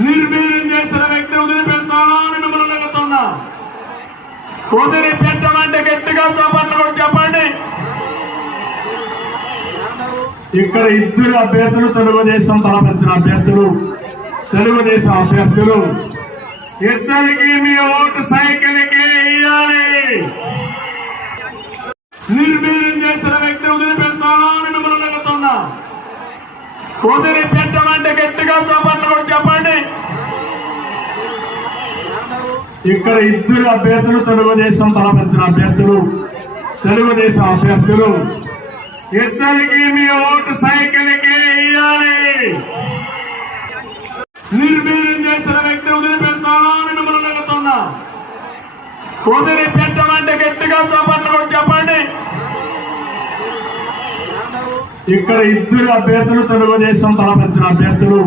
నిర్వీర్యం చేసిన వ్యక్తి వదిలిపెడతానని మిమ్మల్ని అడుగుతున్నా. వదిలిపెట్టమంటే గట్టిగా చప్పట్లు కూడా చెప్పండి. ఇక్కడ ఇద్దరు అభ్యర్థులు తెలుగుదేశం తలపెచ్చిన అభ్యర్థులు, తెలుగుదేశం అభ్యర్థులు. ఇద్దరికి మీ ఓటు సైకిల్కి ఇయ్యాలి. నిర్వీర్యం చేసిన వ్యక్తి వదిలిపెడతానని మిమ్మల్ని అడుగుతున్నా. వదిలిపెట్టమంటే గట్టిగా చప్పట్లు కూడా చెప్పండి. ఇక్కడ ఇద్దరు అభ్యర్థులు తెలుగుదేశం తలపెచ్చిన అభ్యర్థులు, తెలుగుదేశం అభ్యర్థులు. ఇద్దరికి మీ ఓటు సైకిల్కి ఇయ్యాలి. నిర్వీర్యం చేసిన వ్యక్తి వదిలిపెడతానని మిమ్మల్ని అడుగుతున్నా. వదిలిపెట్టమంటే గట్టిగా చప్పట్లు కూడా చెప్పండి. ఇక్కడ ఇద్దరు అభ్యర్థులు తెలుగుదేశం తలపెచ్చిన అభ్యర్థులు,